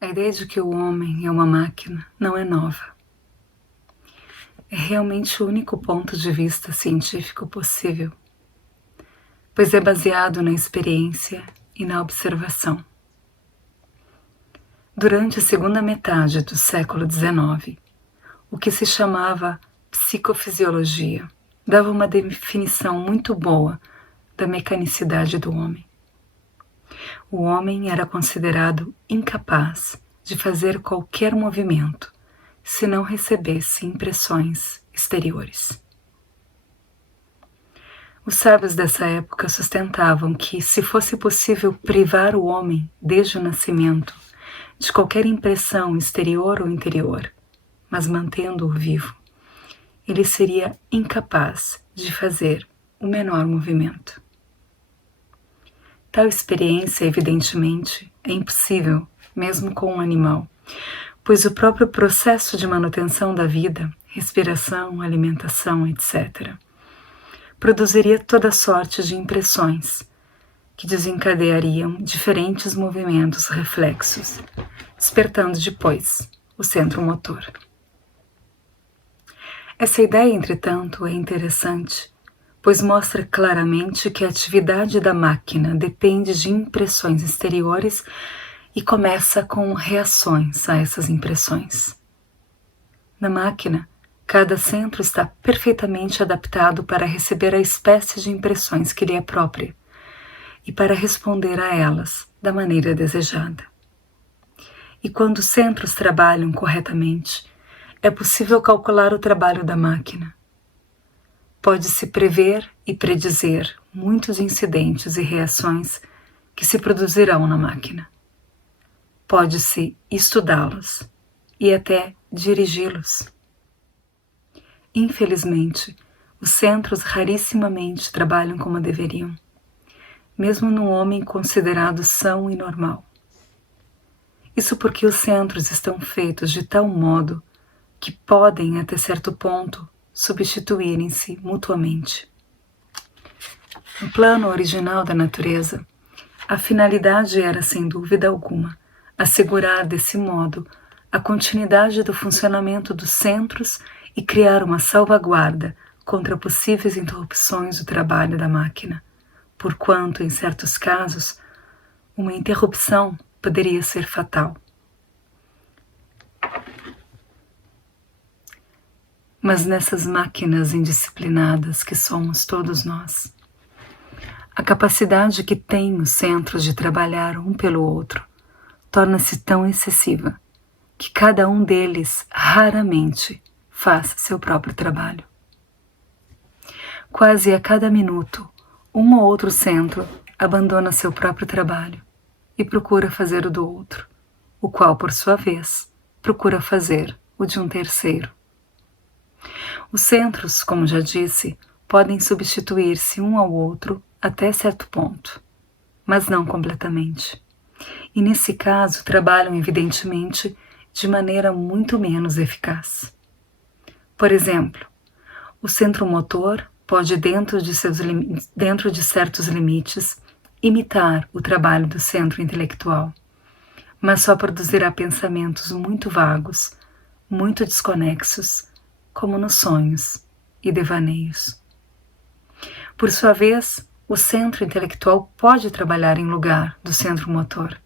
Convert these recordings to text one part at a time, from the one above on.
A ideia de que o homem é uma máquina não é nova. É realmente o único ponto de vista científico possível, pois é baseado na experiência e na observação. Durante a segunda metade do século XIX, o que se chamava psicofisiologia dava uma definição muito boa da mecanicidade do homem. O homem era considerado incapaz de fazer qualquer movimento se não recebesse impressões exteriores. Os sábios dessa época sustentavam que, se fosse possível privar o homem, desde o nascimento, de qualquer impressão exterior ou interior, mas mantendo-o vivo, ele seria incapaz de fazer o menor movimento. Tal experiência, evidentemente, é impossível, mesmo com um animal, pois o próprio processo de manutenção da vida, respiração, alimentação, etc., produziria toda sorte de impressões que desencadeariam diferentes movimentos reflexos, despertando depois o centro motor. Essa ideia, entretanto, é interessante, pois mostra claramente que a atividade da máquina depende de impressões exteriores e começa com reações a essas impressões. Na máquina, cada centro está perfeitamente adaptado para receber a espécie de impressões que lhe é própria e para responder a elas da maneira desejada. E quando os centros trabalham corretamente, é possível calcular o trabalho da máquina. Pode-se prever e predizer muitos incidentes e reações que se produzirão na máquina. Pode-se estudá-los e até dirigi-los. Infelizmente, os centros rarissimamente trabalham como deveriam, mesmo num homem considerado são e normal. Isso porque os centros estão feitos de tal modo que podem, até certo ponto, substituírem-se mutuamente. No plano original da natureza, a finalidade era, sem dúvida alguma, assegurar desse modo a continuidade do funcionamento dos centros e criar uma salvaguarda contra possíveis interrupções do trabalho da máquina, porquanto, em certos casos, uma interrupção poderia ser fatal. Mas nessas máquinas indisciplinadas que somos todos nós, a capacidade que têm os centros de trabalhar um pelo outro torna-se tão excessiva que cada um deles raramente faz seu próprio trabalho. Quase a cada minuto, um ou outro centro abandona seu próprio trabalho e procura fazer o do outro, o qual, por sua vez, procura fazer o de um terceiro. Os centros, como já disse, podem substituir-se um ao outro até certo ponto, mas não completamente. E nesse caso trabalham evidentemente de maneira muito menos eficaz. Por exemplo, o centro motor pode, dentro de certos limites, imitar o trabalho do centro intelectual, mas só produzirá pensamentos muito vagos, muito desconexos, como nos sonhos e devaneios. Por sua vez, o centro intelectual pode trabalhar em lugar do centro motor.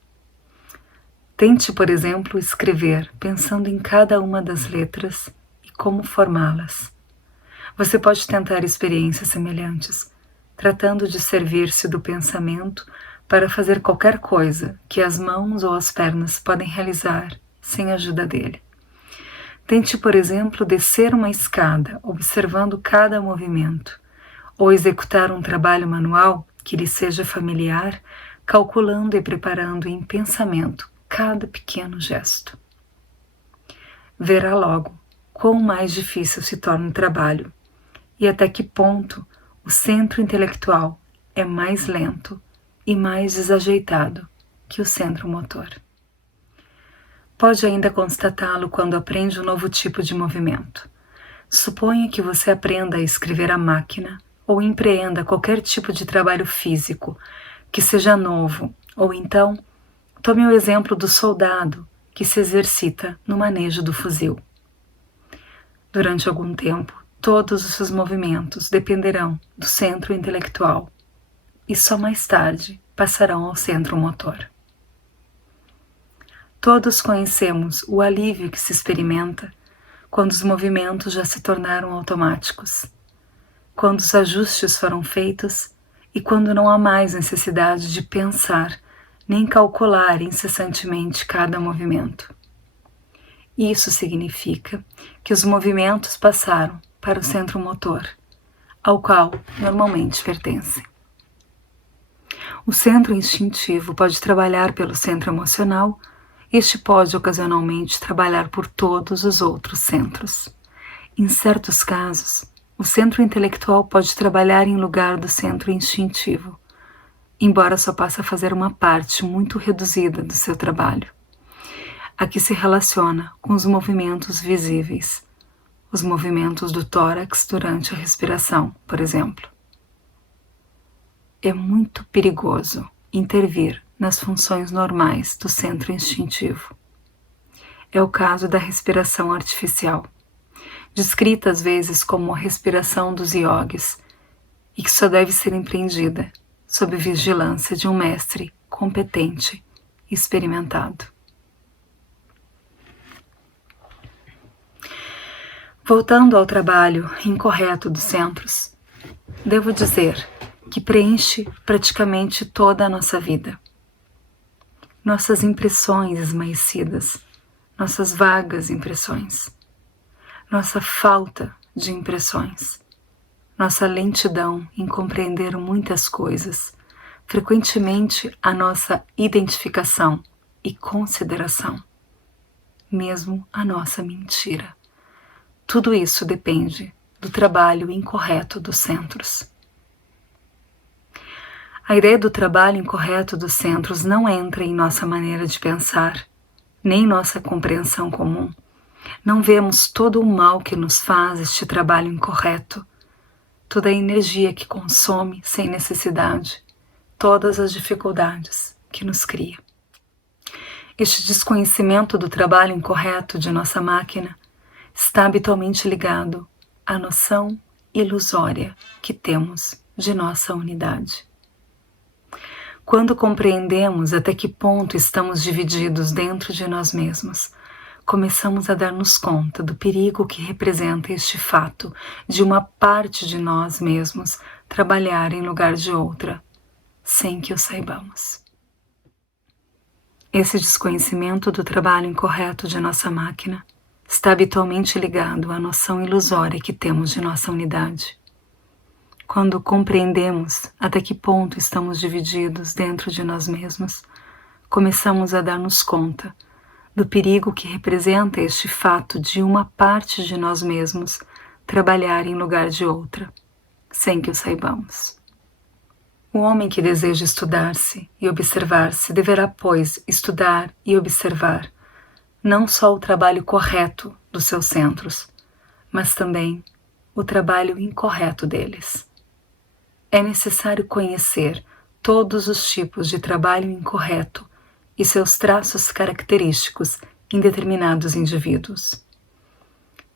Tente, por exemplo, escrever pensando em cada uma das letras e como formá-las. Você pode tentar experiências semelhantes, tratando de servir-se do pensamento para fazer qualquer coisa que as mãos ou as pernas podem realizar sem a ajuda dele. Tente, por exemplo, descer uma escada, observando cada movimento, ou executar um trabalho manual que lhe seja familiar, calculando e preparando em pensamento cada pequeno gesto. Verá logo quão mais difícil se torna o trabalho e até que ponto o centro intelectual é mais lento e mais desajeitado que o centro motor. Pode ainda constatá-lo quando aprende um novo tipo de movimento. Suponha que você aprenda a escrever à máquina ou empreenda qualquer tipo de trabalho físico que seja novo, ou então tome o exemplo do soldado que se exercita no manejo do fuzil. Durante algum tempo, todos os seus movimentos dependerão do centro intelectual e só mais tarde passarão ao centro motor. Todos conhecemos o alívio que se experimenta quando os movimentos já se tornaram automáticos, quando os ajustes foram feitos e quando não há mais necessidade de pensar nem calcular incessantemente cada movimento. Isso significa que os movimentos passaram para o centro motor, ao qual normalmente pertencem. O centro instintivo pode trabalhar pelo centro emocional. Este pode ocasionalmente trabalhar por todos os outros centros. Em certos casos, o centro intelectual pode trabalhar em lugar do centro instintivo, embora só possa fazer uma parte muito reduzida do seu trabalho. Aqui se relaciona com os movimentos visíveis, os movimentos do tórax durante a respiração, por exemplo. É muito perigoso intervir nas funções normais do centro instintivo. É o caso da respiração artificial, descrita às vezes como a respiração dos iogues, e que só deve ser empreendida sob vigilância de um mestre competente e experimentado. Voltando ao trabalho incorreto dos centros, devo dizer que preenche praticamente toda a nossa vida. Nossas impressões esmaecidas, nossas vagas impressões, nossa falta de impressões, nossa lentidão em compreender muitas coisas, frequentemente a nossa identificação e consideração, mesmo a nossa mentira. Tudo isso depende do trabalho incorreto dos centros. A ideia do trabalho incorreto dos centros não entra em nossa maneira de pensar, nem em nossa compreensão comum. Não vemos todo o mal que nos faz este trabalho incorreto, toda a energia que consome sem necessidade, todas as dificuldades que nos cria. Este desconhecimento do trabalho incorreto de nossa máquina está habitualmente ligado à noção ilusória que temos de nossa unidade. Quando compreendemos até que ponto estamos divididos dentro de nós mesmos, começamos a dar-nos conta do perigo que representa este fato de uma parte de nós mesmos trabalhar em lugar de outra, sem que o saibamos. Esse desconhecimento do trabalho incorreto de nossa máquina está habitualmente ligado à noção ilusória que temos de nossa unidade. Quando compreendemos até que ponto estamos divididos dentro de nós mesmos, começamos a dar-nos conta do perigo que representa este fato de uma parte de nós mesmos trabalhar em lugar de outra, sem que o saibamos. O homem que deseja estudar-se e observar-se deverá, pois, estudar e observar não só o trabalho correto dos seus centros, mas também o trabalho incorreto deles. É necessário conhecer todos os tipos de trabalho incorreto e seus traços característicos em determinados indivíduos.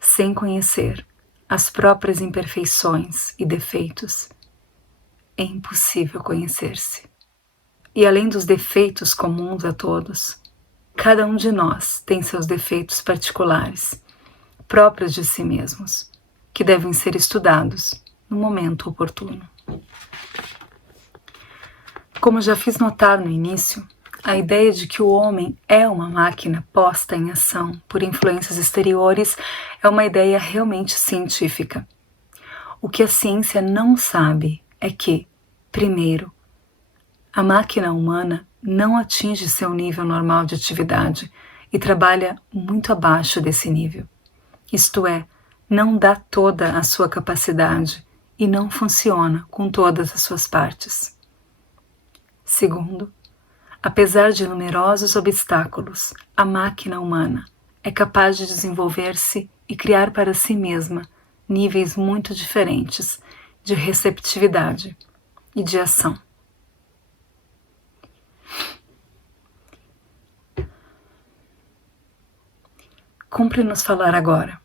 Sem conhecer as próprias imperfeições e defeitos, é impossível conhecer-se. E além dos defeitos comuns a todos, cada um de nós tem seus defeitos particulares, próprios de si mesmos, que devem ser estudados no momento oportuno. Como já fiz notar no início, a ideia de que o homem é uma máquina posta em ação por influências exteriores é uma ideia realmente científica. O que a ciência não sabe é que, primeiro, a máquina humana não atinge seu nível normal de atividade e trabalha muito abaixo desse nível. Isto é, não dá toda a sua capacidade e não funciona com todas as suas partes. Segundo, apesar de numerosos obstáculos, a máquina humana é capaz de desenvolver-se e criar para si mesma níveis muito diferentes de receptividade e de ação. Cumpre-nos falar agora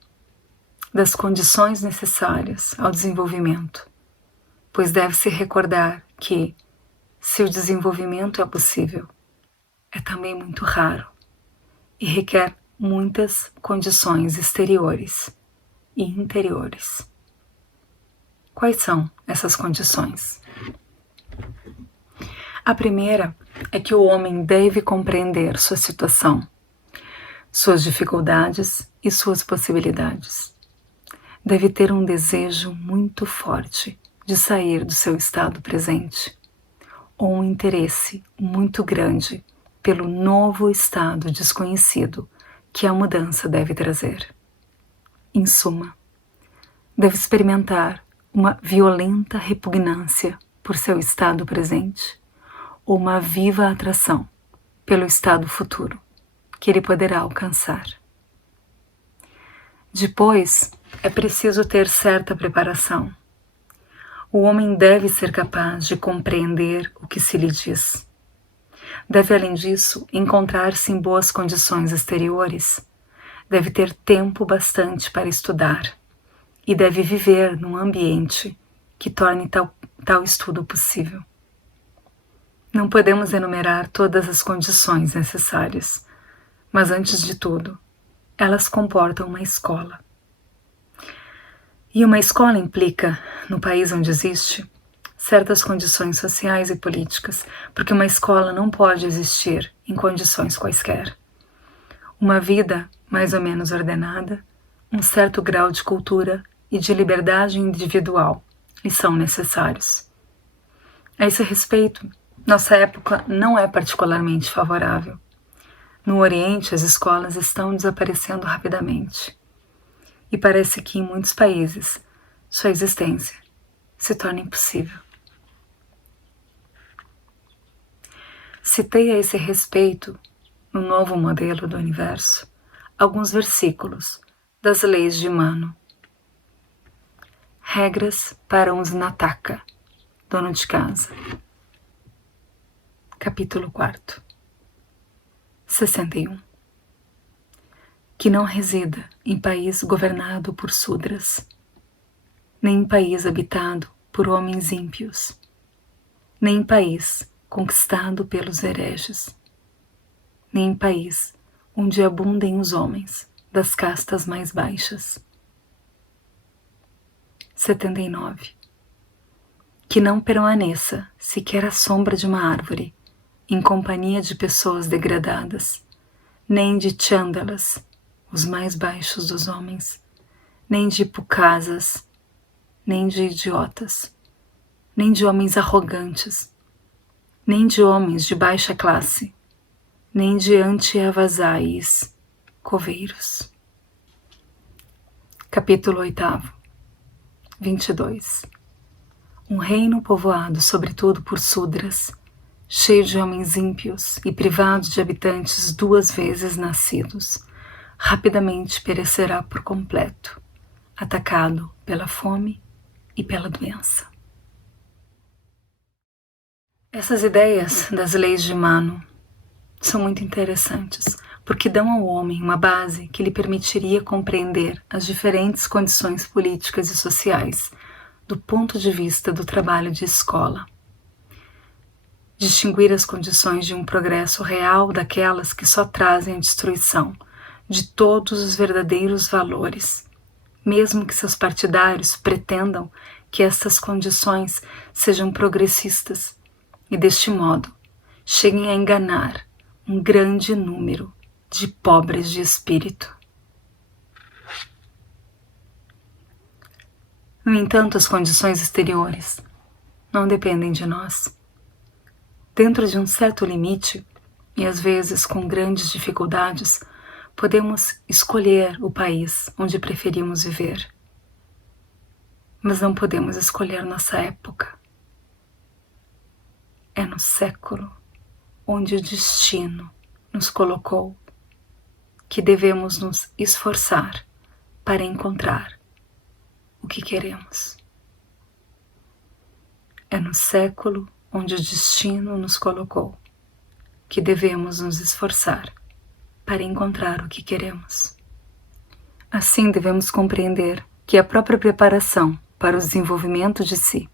das condições necessárias ao desenvolvimento, pois deve-se recordar que, se o desenvolvimento é possível, é também muito raro e requer muitas condições exteriores e interiores. Quais são essas condições? A primeira é que o homem deve compreender sua situação, suas dificuldades e suas possibilidades. Deve ter um desejo muito forte de sair do seu estado presente, ou um interesse muito grande pelo novo estado desconhecido que a mudança deve trazer. Em suma, deve experimentar uma violenta repugnância por seu estado presente ou uma viva atração pelo estado futuro que ele poderá alcançar. Depois, é preciso ter certa preparação. O homem deve ser capaz de compreender o que se lhe diz. Deve, além disso, encontrar-se em boas condições exteriores. Deve ter tempo bastante para estudar e deve viver num ambiente que torne tal estudo possível. Não podemos enumerar todas as condições necessárias, mas antes de tudo, elas comportam uma escola. E uma escola implica, no país onde existe, certas condições sociais e políticas, porque uma escola não pode existir em condições quaisquer. Uma vida mais ou menos ordenada, um certo grau de cultura e de liberdade individual lhe são necessários. A esse respeito, nossa época não é particularmente favorável. No Oriente, as escolas estão desaparecendo rapidamente. E parece que em muitos países sua existência se torna impossível. Citei a esse respeito, no novo modelo do universo, alguns versículos das leis de Manu. Regras para um Znataka, dono de casa. Capítulo 4. 61. Que não resida em país governado por Sudras, nem em país habitado por homens ímpios, nem em país conquistado pelos hereges, nem em país onde abundem os homens das castas mais baixas. 79. Que não permaneça sequer à sombra de uma árvore, em companhia de pessoas degradadas, nem de chandalas, os mais baixos dos homens, nem de pukasas, nem de idiotas, nem de homens arrogantes, nem de homens de baixa classe, nem de anti-avazais, coveiros. Capítulo 8. 22. Um reino povoado sobretudo por Sudras, cheio de homens ímpios e privado de habitantes 2 vezes nascidos, rapidamente perecerá por completo, atacado pela fome e pela doença. Essas ideias das leis de Manu são muito interessantes, porque dão ao homem uma base que lhe permitiria compreender as diferentes condições políticas e sociais do ponto de vista do trabalho de escola. Distinguir as condições de um progresso real daquelas que só trazem a destruição de todos os verdadeiros valores, mesmo que seus partidários pretendam que estas condições sejam progressistas e, deste modo, cheguem a enganar um grande número de pobres de espírito. No entanto, as condições exteriores não dependem de nós. Dentro de um certo limite, e às vezes com grandes dificuldades, podemos escolher o país onde preferimos viver. Mas não podemos escolher nossa época. É no século onde o destino nos colocou que devemos nos esforçar para encontrar o que queremos. É no século onde o destino nos colocou que devemos nos esforçar para encontrar o que queremos. Assim, devemos compreender que a própria preparação para o desenvolvimento de si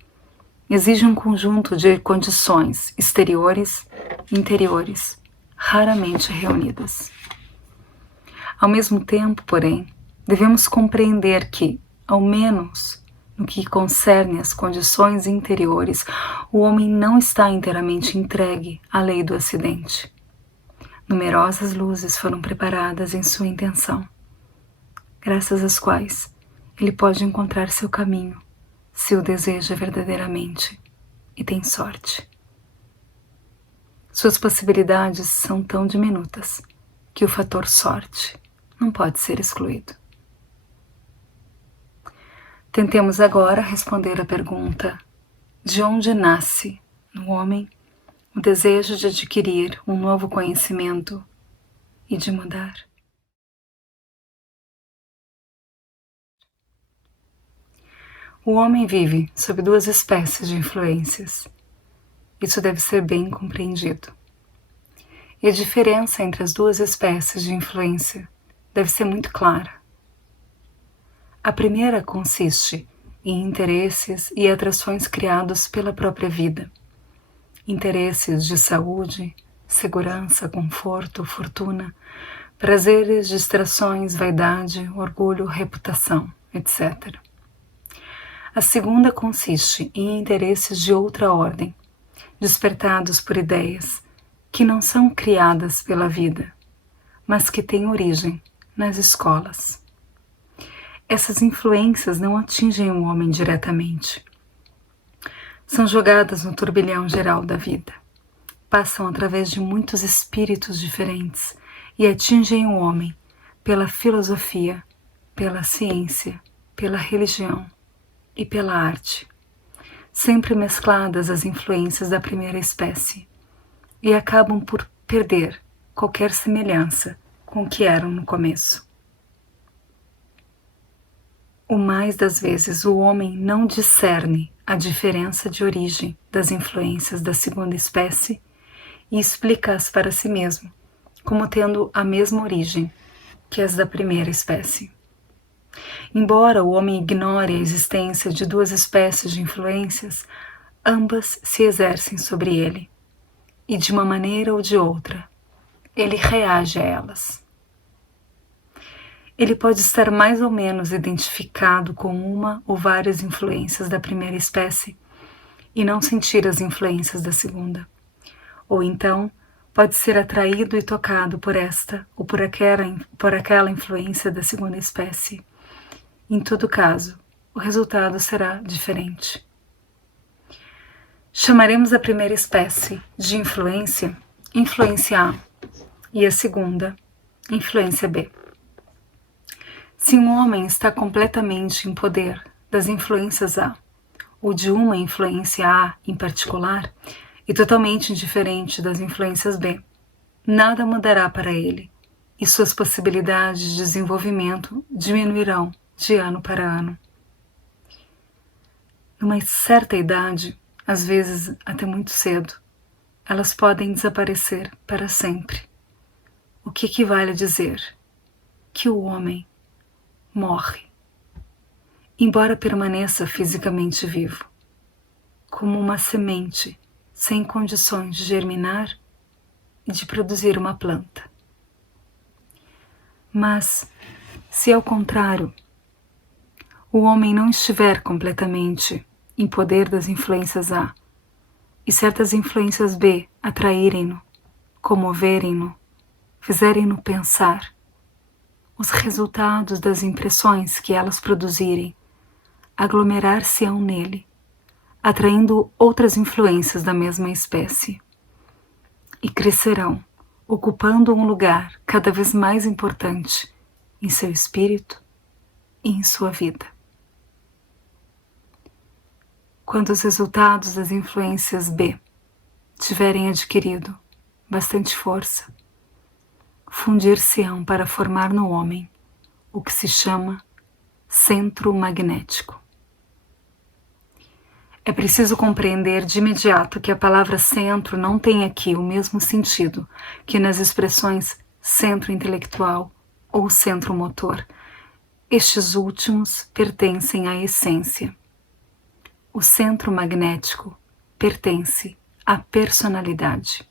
exige um conjunto de condições exteriores e interiores, raramente reunidas. Ao mesmo tempo, porém, devemos compreender que, ao menos no que concerne às condições interiores, o homem não está inteiramente entregue à lei do acidente. Numerosas luzes foram preparadas em sua intenção, graças às quais ele pode encontrar seu caminho, se o deseja verdadeiramente e tem sorte. Suas possibilidades são tão diminutas que o fator sorte não pode ser excluído. Tentemos agora responder à pergunta: de onde nasce no homem o desejo de adquirir um novo conhecimento e de mudar? O homem vive sob duas espécies de influências. Isso deve ser bem compreendido. E a diferença entre as duas espécies de influência deve ser muito clara. A primeira consiste em interesses e atrações criados pela própria vida. Interesses de saúde, segurança, conforto, fortuna, prazeres, distrações, vaidade, orgulho, reputação, etc. A segunda consiste em interesses de outra ordem, despertados por ideias que não são criadas pela vida, mas que têm origem nas escolas. Essas influências não atingem o homem diretamente. São jogadas no turbilhão geral da vida, passam através de muitos espíritos diferentes e atingem o homem pela filosofia, pela ciência, pela religião e pela arte, sempre mescladas às influências da primeira espécie, e acabam por perder qualquer semelhança com o que eram no começo. O mais das vezes o homem não discerne a diferença de origem das influências da segunda espécie e explica-as para si mesmo como tendo a mesma origem que as da primeira espécie. Embora o homem ignore a existência de duas espécies de influências, ambas se exercem sobre ele, e de uma maneira ou de outra, ele reage a elas. Ele pode estar mais ou menos identificado com uma ou várias influências da primeira espécie e não sentir as influências da segunda. Ou então, pode ser atraído e tocado por esta ou por aquela influência da segunda espécie. Em todo caso, o resultado será diferente. Chamaremos a primeira espécie de influência A e a segunda, influência B. Se um homem está completamente em poder das influências A, ou de uma influência A em particular, e totalmente indiferente das influências B, nada mudará para ele, e suas possibilidades de desenvolvimento diminuirão de ano para ano. Numa certa idade, às vezes até muito cedo, elas podem desaparecer para sempre, o que equivale a dizer que o homem morre, embora permaneça fisicamente vivo, como uma semente sem condições de germinar e de produzir uma planta. Mas, se ao contrário, o homem não estiver completamente em poder das influências A, e certas influências B atraírem-no, comoverem-no, fizerem-no pensar, os resultados das impressões que elas produzirem aglomerar-se-ão nele, atraindo outras influências da mesma espécie, e crescerão, ocupando um lugar cada vez mais importante em seu espírito e em sua vida. Quando os resultados das influências B tiverem adquirido bastante força, fundir-se-ão para formar no homem o que se chama centro magnético. É preciso compreender de imediato que a palavra centro não tem aqui o mesmo sentido que nas expressões centro intelectual ou centro motor, Estes últimos pertencem à essência. O centro magnético pertence à personalidade.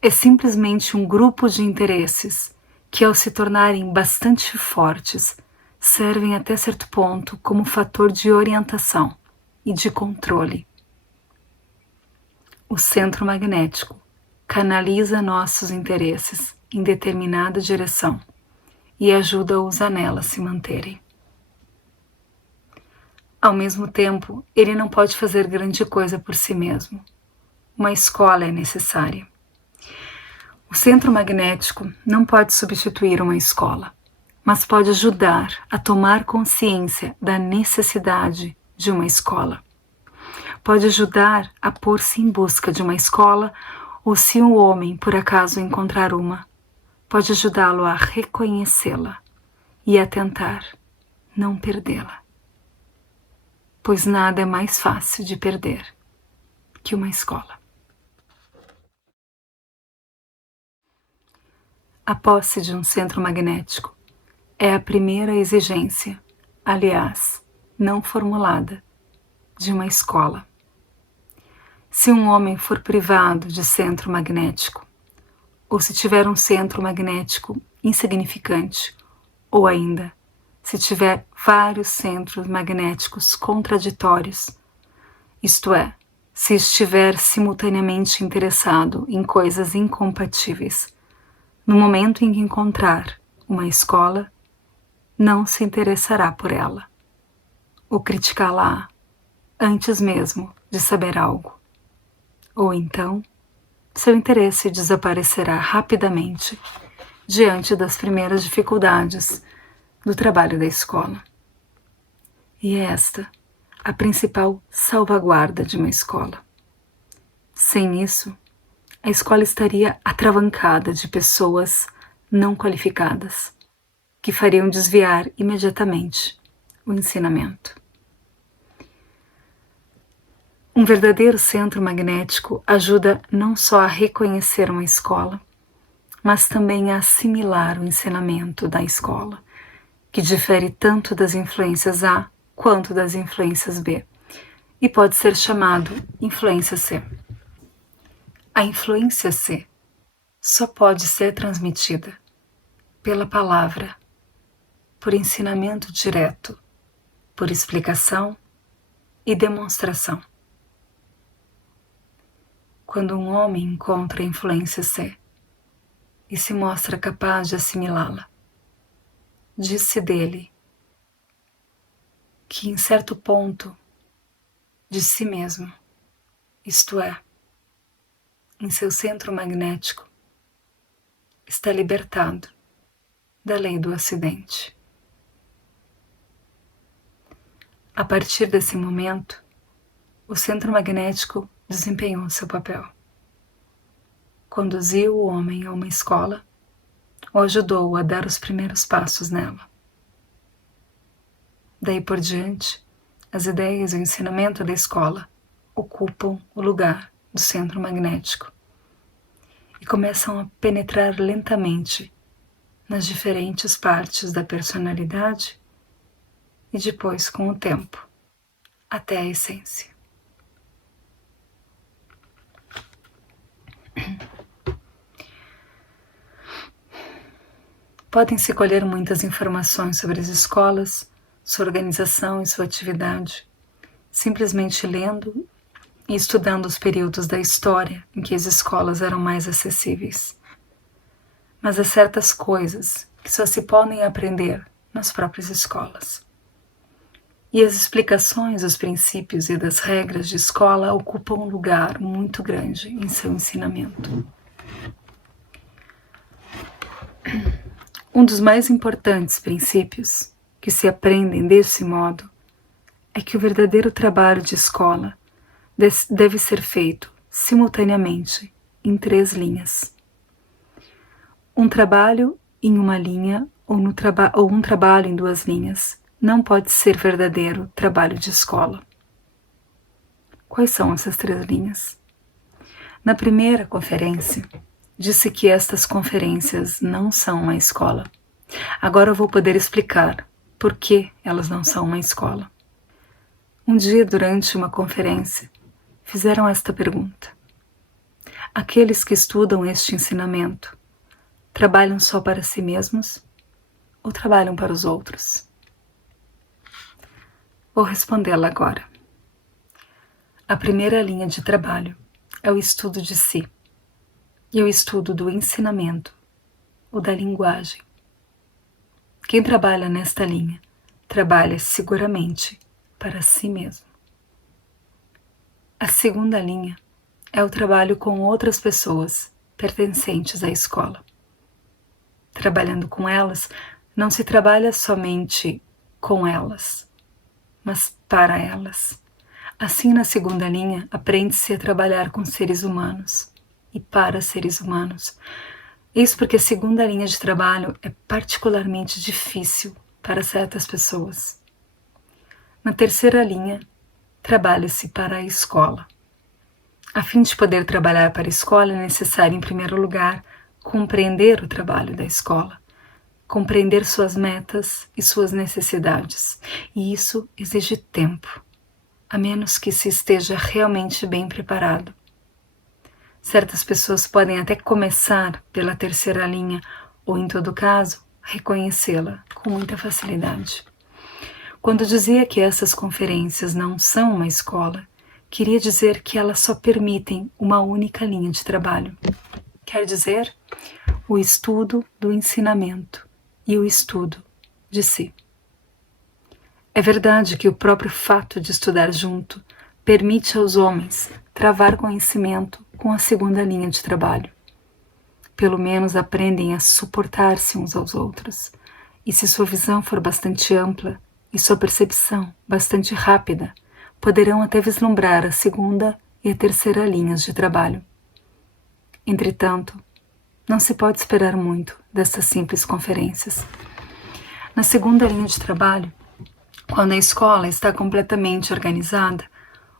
É simplesmente um grupo de interesses que, ao se tornarem bastante fortes, servem até certo ponto como fator de orientação e de controle. O centro magnético canaliza nossos interesses em determinada direção e ajuda-os a nela se manterem. Ao mesmo tempo, ele não pode fazer grande coisa por si mesmo. Uma escola é necessária. O centro magnético não pode substituir uma escola, mas pode ajudar a tomar consciência da necessidade de uma escola. Pode ajudar a pôr-se em busca de uma escola, ou se um homem por acaso encontrar uma, pode ajudá-lo a reconhecê-la e a tentar não perdê-la. Pois nada é mais fácil de perder que uma escola. A posse de um centro magnético é a primeira exigência, aliás, não formulada, de uma escola. Se um homem for privado de centro magnético, ou se tiver um centro magnético insignificante, ou ainda, se tiver vários centros magnéticos contraditórios, isto é, se estiver simultaneamente interessado em coisas incompatíveis, no momento em que encontrar uma escola, não se interessará por ela, ou criticá-la antes mesmo de saber algo. Ou então, seu interesse desaparecerá rapidamente diante das primeiras dificuldades do trabalho da escola. E é esta a principal salvaguarda de uma escola. Sem isso, a escola estaria atravancada de pessoas não qualificadas, que fariam desviar imediatamente o ensinamento. Um verdadeiro centro magnético ajuda não só a reconhecer uma escola, mas também a assimilar o ensinamento da escola, que difere tanto das influências A quanto das influências B, e pode ser chamado influência C. A influência C só pode ser transmitida pela palavra, por ensinamento direto, por explicação e demonstração. Quando um homem encontra a influência C e se mostra capaz de assimilá-la, diz-se dele que em certo ponto de si mesmo, isto é, em seu centro magnético, está libertado da lei do acidente. A partir desse momento, o centro magnético desempenhou seu papel. Conduziu o homem a uma escola ou ajudou-o a dar os primeiros passos nela. Daí por diante, as ideias e o ensinamento da escola ocupam o lugar do centro magnético e começam a penetrar lentamente nas diferentes partes da personalidade e depois, com o tempo, até a essência. Podem-se colher muitas informações sobre as escolas, sua organização e sua atividade, simplesmente lendo e estudando os períodos da história em que as escolas eram mais acessíveis. Mas há certas coisas que só se podem aprender nas próprias escolas. E as explicações dos princípios e das regras de escola ocupam um lugar muito grande em seu ensinamento. Um dos mais importantes princípios que se aprendem desse modo é que o verdadeiro trabalho de escola deve ser feito simultaneamente em 3 linhas. Um trabalho em uma linha ou um trabalho em 2 linhas não pode ser verdadeiro trabalho de escola. Quais são essas 3 linhas? Na primeira conferência, disse que estas conferências não são uma escola. Agora eu vou poder explicar por que elas não são uma escola. Um dia, durante uma conferência, fizeram esta pergunta: aqueles que estudam este ensinamento trabalham só para si mesmos ou trabalham para os outros? Vou respondê-la agora. A primeira linha de trabalho é o estudo de si e o estudo do ensinamento ou da linguagem. Quem trabalha nesta linha trabalha seguramente para si mesmo. A segunda linha é o trabalho com outras pessoas pertencentes à escola. Trabalhando com elas, não se trabalha somente com elas, mas para elas. Assim, na segunda linha, aprende-se a trabalhar com seres humanos e para seres humanos. Isso porque a segunda linha de trabalho é particularmente difícil para certas pessoas. Na terceira linha, trabalha-se para a escola. A fim de poder trabalhar para a escola, é necessário, em primeiro lugar, compreender o trabalho da escola, compreender suas metas e suas necessidades. E isso exige tempo, a menos que se esteja realmente bem preparado. Certas pessoas podem até começar pela terceira linha, ou, em todo caso, reconhecê-la com muita facilidade. Quando dizia que essas conferências não são uma escola, queria dizer que elas só permitem uma única linha de trabalho. Quer dizer, o estudo do ensinamento e o estudo de si. É verdade que o próprio fato de estudar junto permite aos homens travar conhecimento com a segunda linha de trabalho. Pelo menos aprendem a suportar-se uns aos outros, e se sua visão for bastante ampla e sua percepção bastante rápida, poderão até vislumbrar a segunda e a terceira linhas de trabalho. Entretanto, não se pode esperar muito destas simples conferências. Na segunda linha de trabalho, quando a escola está completamente organizada,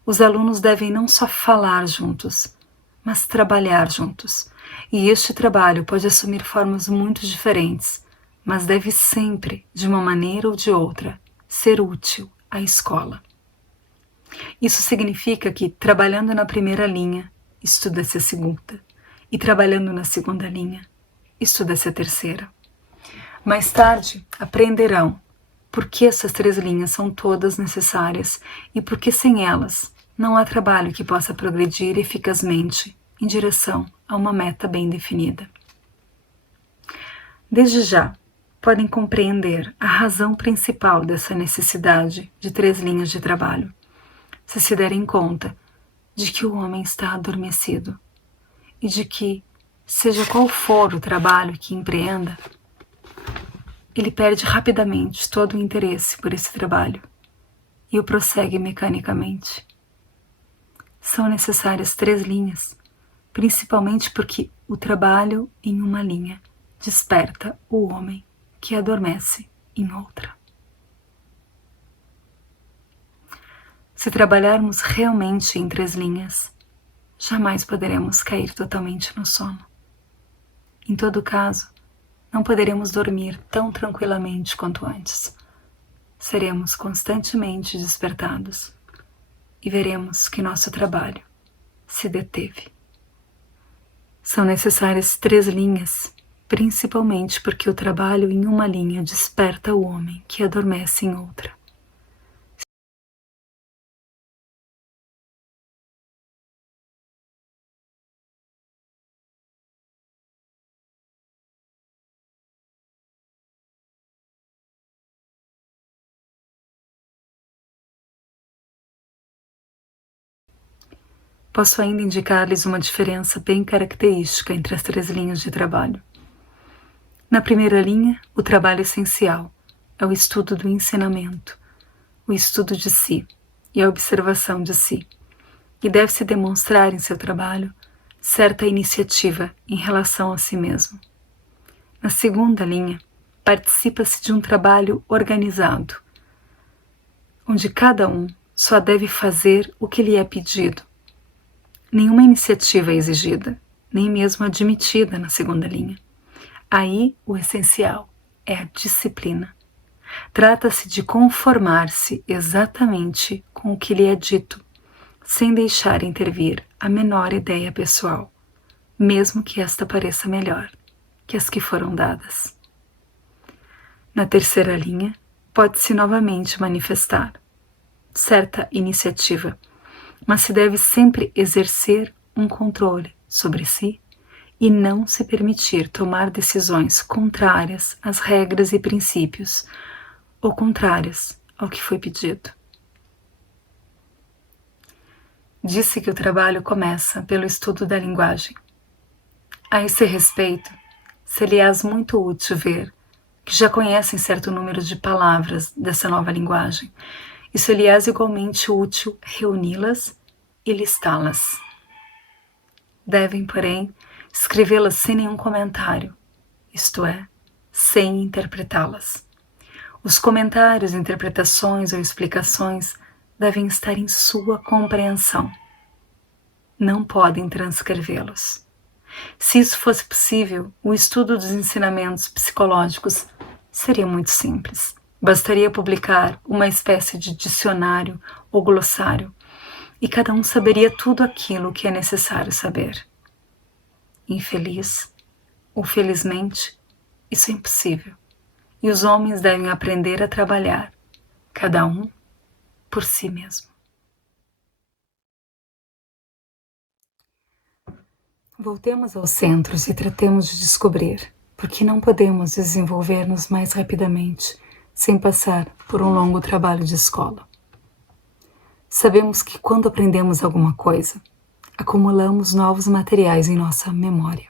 os alunos devem não só falar juntos, mas trabalhar juntos. E este trabalho pode assumir formas muito diferentes, mas deve sempre, de uma maneira ou de outra, ser útil à escola. Isso significa que, trabalhando na primeira linha, estuda-se a segunda, e trabalhando na segunda linha, estuda-se a terceira. Mais tarde, aprenderão por que essas três linhas são todas necessárias e por que sem elas não há trabalho que possa progredir eficazmente em direção a uma meta bem definida. Desde já, podem compreender a razão principal dessa necessidade de três linhas de trabalho, se derem conta de que o homem está adormecido e de que, seja qual for o trabalho que empreenda, ele perde rapidamente todo o interesse por esse trabalho e o prossegue mecanicamente. São necessárias três linhas, principalmente porque o trabalho em uma linha desperta o homem que adormece em outra. Se trabalharmos realmente em três linhas, jamais poderemos cair totalmente no sono. Em todo caso, não poderemos dormir tão tranquilamente quanto antes. Seremos constantemente despertados e veremos que nosso trabalho se deteve. São necessárias três linhas, principalmente porque o trabalho em uma linha desperta o homem que adormece em outra. Posso ainda indicar-lhes uma diferença bem característica entre as três linhas de trabalho. Na primeira linha, o trabalho essencial é o estudo do ensinamento, o estudo de si e a observação de si, e deve-se demonstrar em seu trabalho certa iniciativa em relação a si mesmo. Na segunda linha, participa-se de um trabalho organizado, onde cada um só deve fazer o que lhe é pedido. Nenhuma iniciativa é exigida, nem mesmo admitida na segunda linha. Aí, o essencial é a disciplina. Trata-se de conformar-se exatamente com o que lhe é dito, sem deixar intervir a menor ideia pessoal, mesmo que esta pareça melhor que as que foram dadas. Na terceira linha, pode-se novamente manifestar certa iniciativa, mas se deve sempre exercer um controle sobre si e não se permitir tomar decisões contrárias às regras e princípios ou contrárias ao que foi pedido. Disse que o trabalho começa pelo estudo da linguagem. A esse respeito, seria-lhes muito útil ver que já conhecem certo número de palavras dessa nova linguagem, e seria-lhes igualmente útil reuni-las e listá-las. Devem, porém, escrevê-las sem nenhum comentário, isto é, sem interpretá-las. Os comentários, interpretações ou explicações devem estar em sua compreensão. Não podem transcrevê-los. Se isso fosse possível, o estudo dos ensinamentos psicológicos seria muito simples. Bastaria publicar uma espécie de dicionário ou glossário, e cada um saberia tudo aquilo que é necessário saber. Infeliz ou felizmente, isso é impossível, e os homens devem aprender a trabalhar, cada um por si mesmo. Voltemos aos centros e tratemos de descobrir por que não podemos desenvolver-nos mais rapidamente sem passar por um longo trabalho de escola. Sabemos que quando aprendemos alguma coisa, acumulamos novos materiais em nossa memória.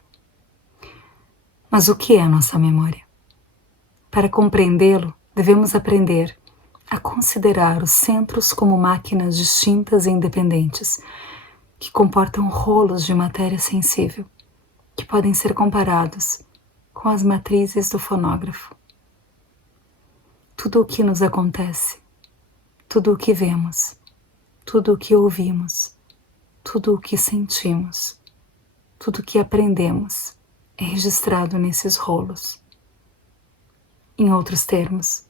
Mas o que é nossa memória? Para compreendê-lo, devemos aprender a considerar os centros como máquinas distintas e independentes, que comportam rolos de matéria sensível, que podem ser comparados com as matrizes do fonógrafo. Tudo o que nos acontece, tudo o que vemos, tudo o que ouvimos, tudo o que sentimos, tudo o que aprendemos é registrado nesses rolos. Em outros termos,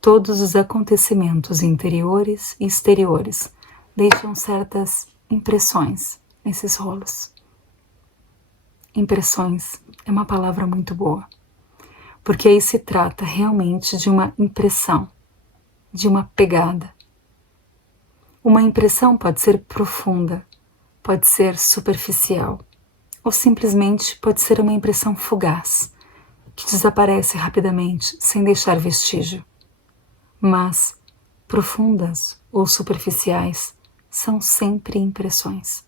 todos os acontecimentos interiores e exteriores deixam certas impressões nesses rolos. Impressões é uma palavra muito boa, porque aí se trata realmente de uma impressão, de uma pegada. Uma impressão pode ser profunda, pode ser superficial, ou simplesmente pode ser uma impressão fugaz, que desaparece rapidamente sem deixar vestígio. Mas profundas ou superficiais são sempre impressões.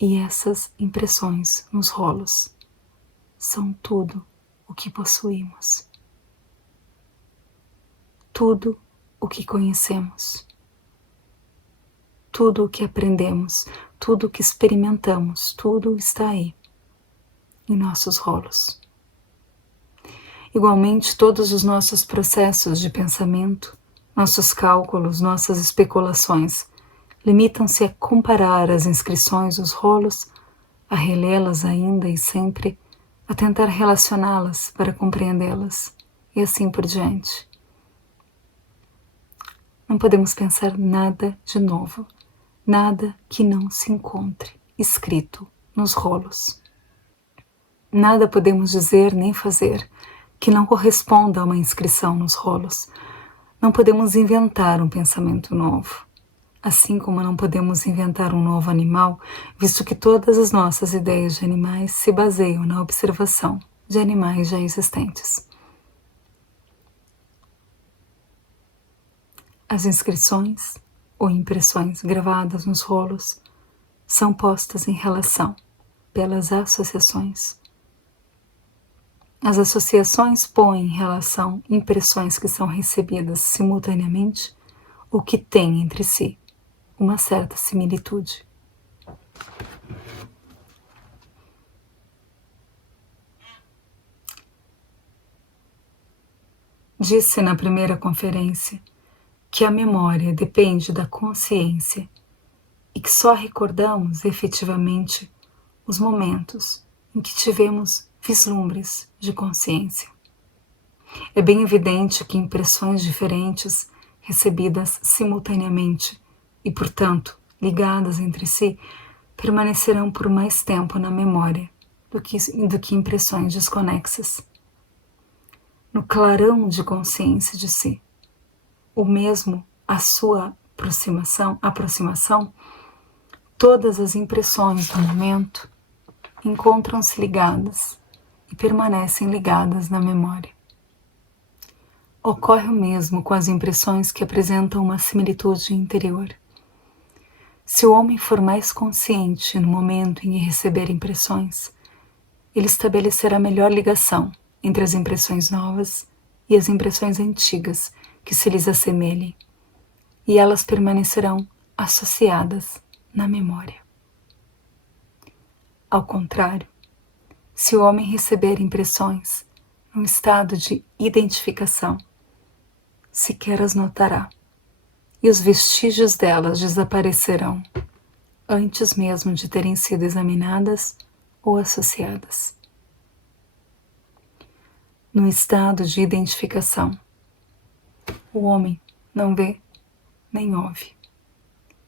E essas impressões nos rolos são tudo o que possuímos. Tudo o que conhecemos. Tudo o que aprendemos, tudo o que experimentamos, tudo está aí, em nossos rolos. Igualmente, todos os nossos processos de pensamento, nossos cálculos, nossas especulações, limitam-se a comparar as inscrições dos rolos, a relê-las ainda e sempre, a tentar relacioná-las para compreendê-las, e assim por diante. Não podemos pensar nada de novo, nada que não se encontre escrito nos rolos. Nada podemos dizer nem fazer que não corresponda a uma inscrição nos rolos. Não podemos inventar um pensamento novo, assim como não podemos inventar um novo animal, visto que todas as nossas ideias de animais se baseiam na observação de animais já existentes. As inscrições ou impressões gravadas nos rolos são postas em relação pelas associações. As associações põem em relação impressões que são recebidas simultaneamente ou que têm entre si uma certa similitude. Disse na primeira conferência que a memória depende da consciência e que só recordamos efetivamente os momentos em que tivemos vislumbres de consciência. É bem evidente que impressões diferentes, recebidas simultaneamente e, portanto, ligadas entre si, permanecerão por mais tempo na memória do que impressões desconexas. No clarão de consciência de si, o mesmo a sua aproximação, todas as impressões do momento encontram-se ligadas e permanecem ligadas na memória. Ocorre o mesmo com as impressões que apresentam uma similitude interior. Se o homem for mais consciente no momento em receber impressões, ele estabelecerá melhor ligação entre as impressões novas e as impressões antigas que se lhes assemelhem, e elas permanecerão associadas na memória. Ao contrário, se o homem receber impressões num estado de identificação, sequer as notará, e os vestígios delas desaparecerão antes mesmo de terem sido examinadas ou associadas. No estado de identificação, o homem não vê nem ouve.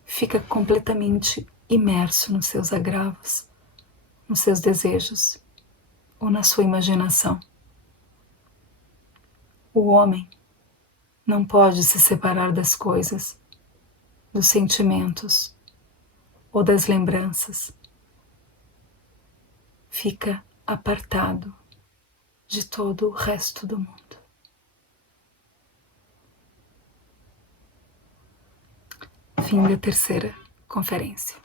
Fica completamente imerso nos seus agravos, nos seus desejos ou na sua imaginação. O homem não pode se separar das coisas, dos sentimentos ou das lembranças. Fica apartado de todo o resto do mundo. Fim da terceira conferência.